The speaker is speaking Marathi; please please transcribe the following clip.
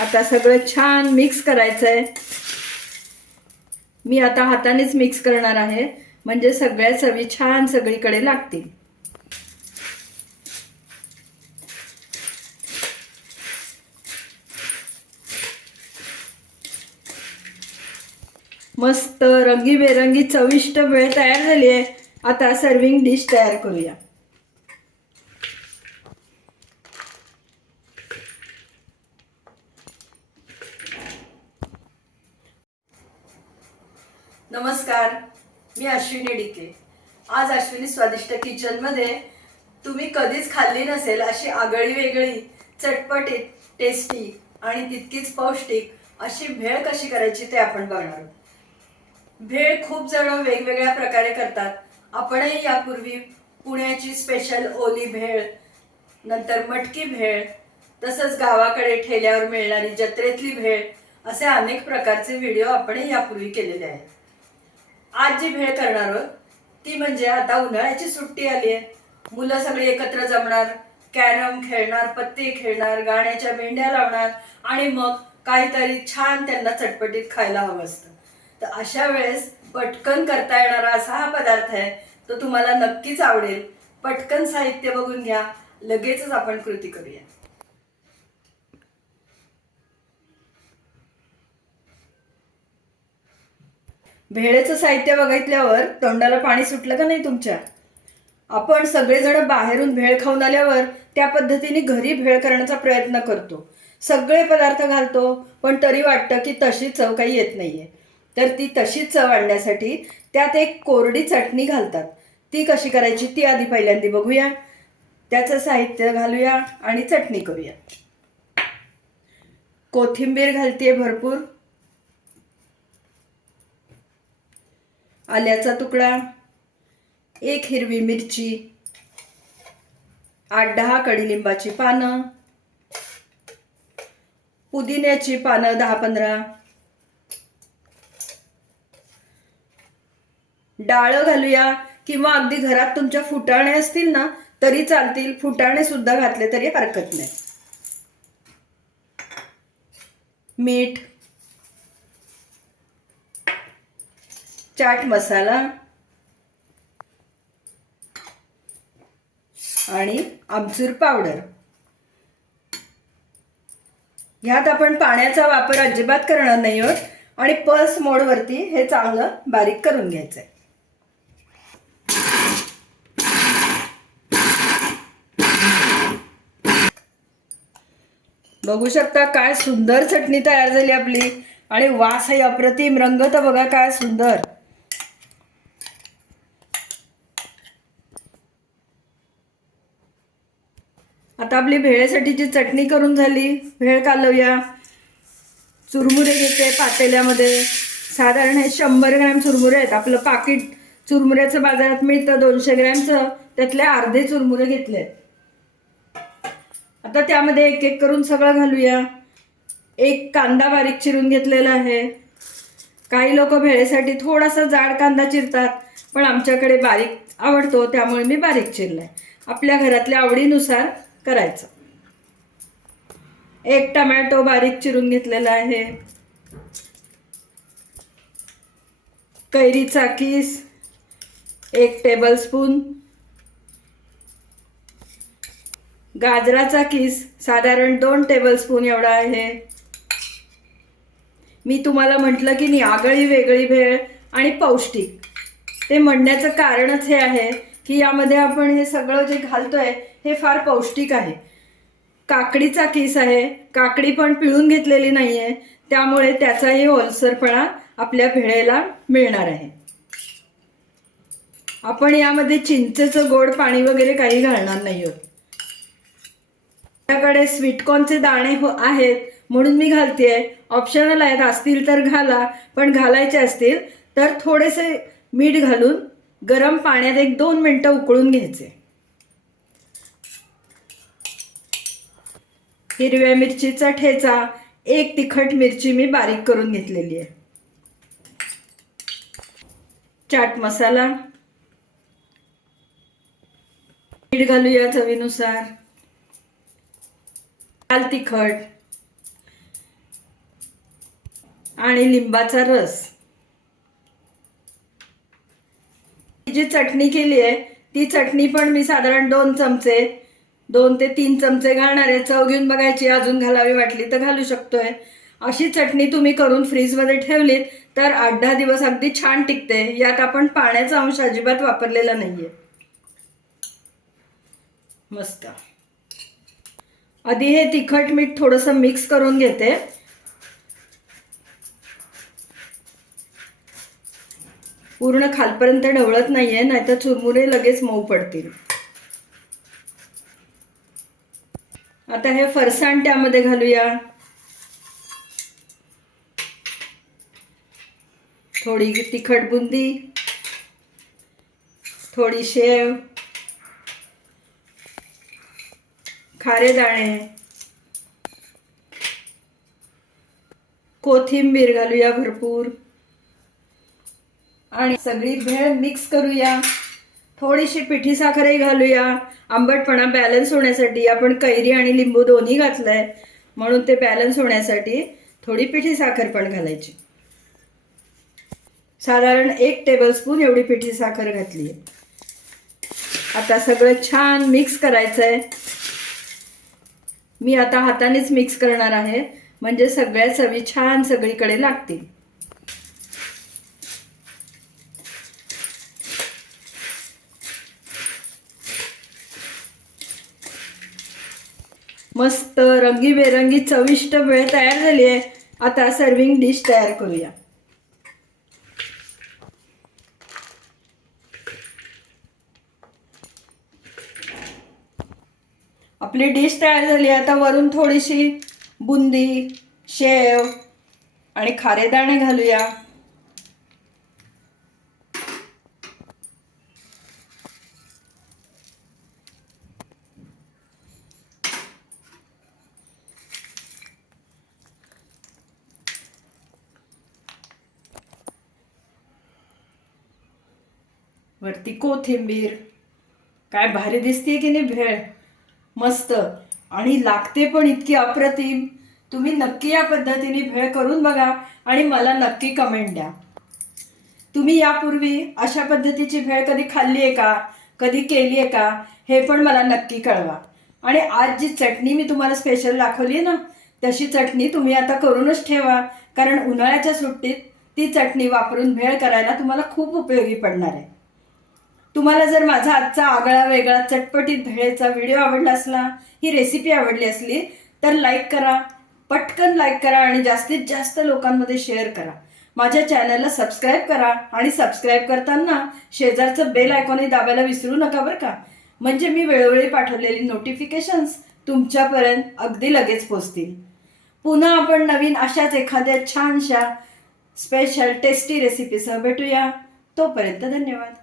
आता सगळं छान मिक्स करायचं आहे मी आता हातानेच मिक्स करणार आहे. म्हणजे सगळ्या चवी छान सगळीकडे लागतील. मस्त रंगीबेरंगी चविष्ट वेळ तयार झाली आहे आता सर्विंग डिश तयार करूया. नमस्कार मी अश्विनी डिके आज अश्विनी स्वादिष्ट किचनमध्ये तुम्ही कधीच खाल्ली नसेल अशी आगळी वेगळी चटपटीत टेस्टी आणि तितकीच पौष्टिक अशी भेळ कशी करायची ते आपण बघणार आहोत. भेळ खूप जण वेगवेगळ्या प्रकारे करतात. आपणही यापूर्वी पुण्याची स्पेशल ओली भेळ नंतर मटकी भेळ तसंच गावाकडे ठेल्यावर मिळणारी जत्रेतली भेळ असे अनेक प्रकारचे व्हिडिओ आपणही यापूर्वी केलेले आहेत. आज जी भेळ करणार आहोत ती म्हणजे आता उन्हाळ्याची सुट्टी आली आहे. मुलं सगळी एकत्र जमणार कॅरम खेळणार पत्ते खेळणार गाण्याच्या भेंड्या लावणार आणि मग काहीतरी छान त्यांना चटपटीत खायला हवं असतं. तर अशा वेळेस पटकन करता येणारा असा हा पदार्थ आहे तो तुम्हाला नक्कीच आवडेल. पटकन साहित्य बघून घ्या लगेचच आपण कृती करूया. भेळेचं साहित्य बघितल्यावर तोंडाला पाणी सुटलं का नाही तुमच्या? आपण सगळेजण बाहेरून भेळ खाऊन आल्यावर त्या पद्धतीने घरी भेळ करण्याचा प्रयत्न करतो. सगळे पदार्थ घालतो पण तरी वाटतं की तशी चव काही येत नाही आहे तर ती तशीच चव आणण्यासाठी त्यात एक कोरडी चटणी घालतात. ती कशी करायची ती आधी पहिल्यांदा बघूया. त्याचं साहित्य घालूया आणि चटणी करूया. कोथिंबीर घालते भरपूर. आल्याचा तुकडा एक हिरवी मिरची आठ दहा कडीलिंबाची पानं पुदिन्याची पानं दहा पंधरा डाळ घालूया किंवा अगदी घरात तुमच्या फुटाणे असतील ना तरी चालतील. फुटाणे सुद्धा घातले तरी हरकत नाही. मीठ चाट मसाला आणि आमचूर पावडर. ह्यात आपण पाण्याचा वापर अजिबात करणार नाही आहोत आणि पल्स मोडवरती हे चांगलं बारीक करून घ्यायचं आहे बघू शकता काय सुंदर चटणी तयार झाली आपली आणि वास आहे अप्रतिम रंग तर बघा काय सुंदर. आता आपली भेळेसाठीची चटणी करून झाली भेळ कालवूया. चुरमुरे घेते पातेल्यामध्ये. साधारण हे शंभर ग्रॅम चुरमुरे आहेत. आपलं पाकिट चुरमुऱ्याचं बाजारात मिळतं दोनशे ग्रॅमचं. त्यातले अर्धे चुरमुरे घेतले आहेत. आता त्यामध्ये एक एक करून सगळं घालूया. एक कांदा बारीक चिरून घेतलेला आहे. काही लोक भेळेसाठी थोडासा जाड कांदा चिरतात पण आमच्याकडे बारीक आवडतो त्यामुळे मी बारीक चिरलाय. आपल्या घरातल्या आवडीनुसार करायचं. एक टमॅटो बारीक चिरून घेतलेला आहे. कैरीचा किस एक टेबलस्पून गाजराचा किस साधारण दोन टेबलस्पून एवढा आहे. मी तुम्हाला म्हटलं की नाही आगळी वेगळी भेळ आणि पौष्टिक. ते म्हणण्याचं कारणच हे आहे की यामध्ये आपण हे सगळं जे घालतोय हे फार पौष्टिक आहे. काकडीचा किस आहे काकडी पण पिळून घेतलेली नाही आहे त्यामुळे त्याचाही ओलसरपणा आपल्या भेळेला मिळणार आहे. आपण यामध्ये चिंचेचं गोड पाणी वगैरे काही घालणार नाही आहोत आपल्याकडे स्वीटकॉर्नचे दाणे हो आहेत म्हणून मी घालते ऑप्शनल आहेत असतील तर घाला पण घालायचे असतील तर थोडेसे मीठ घालून गरम पाण्यात एक दोन मिनटं उकळून घ्यायचे. हिरव्या मिरचीचा ठेचा एक तिखट मिरची मी बारीक करून घेतलेली आहे. चाट मसाला मीठ घालूया चवीनुसार. लाल तिखट आणि लिंबाचा रस. जी चटणी केली आहे ती चटणी पण मी साधारण दोन चमचे दोन ते तीन चमचे घालणार आहे. चव घेऊन बघायची अजून घालावी वाटली तर घालू शकतोय. अशी चटणी तुम्ही करून फ्रीजमध्ये ठेवलीत तर आठ दहा दिवस अगदी छान टिकते. यात आपण पाण्याचा अंश अजिबात वापरलेला नाहीये. मस्त. आधी हे तिखट मीठ थोडंसं मिक्स करून घेते. पूर्ण खालपर्यंत ढवळत नाहीये नाहीतर चुरमुरे लगेच मऊ पडतील. आता हे फरसाण त्यामध्ये घालूया. थोडी तिखट बुंदी थोडी शेव खारे दाणे कोथिंबीर घालूया भरपूर. आणि सगळी भेळ मिक्स करूया. थोडीशी पिठी साखरही घालूया. आंबटपणा बॅलन्स होण्यासाठी आपण कैरी आणि लिंबू दोन्ही घातलंय. म्हणून ते बॅलन्स होण्यासाठी थोडी पिठी साखर पण घालायची. साधारण एक टेबलस्पून एवढी पिठी साखर घातली आता सगळं छान मिक्स करायचंय. मी आता हातानेच मिक्स करणार आहे. म्हणजे सगळ्या चवी छान सगळीकडे लागतील. मस्त रंगीबेरंगी चविष्ट वेळ तयार झाली आहे. आता सर्विंग डिश तयार करूया. आपली डिश तयार झाली आहे. आता वरून थोडीशी बुंदी शेव आणि खारेदाणे घालूया. वरती कोथिंबीर. काय भारी दिसते की नाही भेळ? मस्त. आणि लागते पण इतकी अप्रतिम. तुम्ही नक्की या पद्धतीने भेळ करून बघा आणि मला नक्की कमेंट द्या. तुम्ही यापूर्वी अशा पद्धतीची भेळ कधी खाल्ली आहे का? कधी केली आहे का? हे पण मला नक्की कळवा. आणि आज जी चटणी मी तुम्हाला स्पेशल दाखवली आहे ना तशी चटणी तुम्ही आता करूनच ठेवा. कारण उन्हाळ्याच्या सुट्टीत ती चटणी वापरून भेळ करायला तुम्हाला खूप उपयोगी पडणार आहे. तुम्हाला जर माझा आजचा आगळा वेगळा चटपटीत भेळेचा व्हिडिओ आवडला असला ही रेसिपी आवडली असली तर लाईक करा पटकन लाईक करा आणि जास्तीत जास्त लोकांमध्ये शेअर करा. माझ्या चॅनलला सबस्क्राईब करा आणि सबस्क्राईब करताना शेजारचं बेल आयकॉनही दाबायला विसरू नका बरं का. म्हणजे मी वेळोवेळी पाठवलेली नोटिफिकेशन्स तुमच्यापर्यंत अगदी लगेच पोचतील. पुन्हा आपण नवीन अशाच एखाद्या छानशा स्पेशल टेस्टी रेसिपीसह भेटूया. तोपर्यंत धन्यवाद.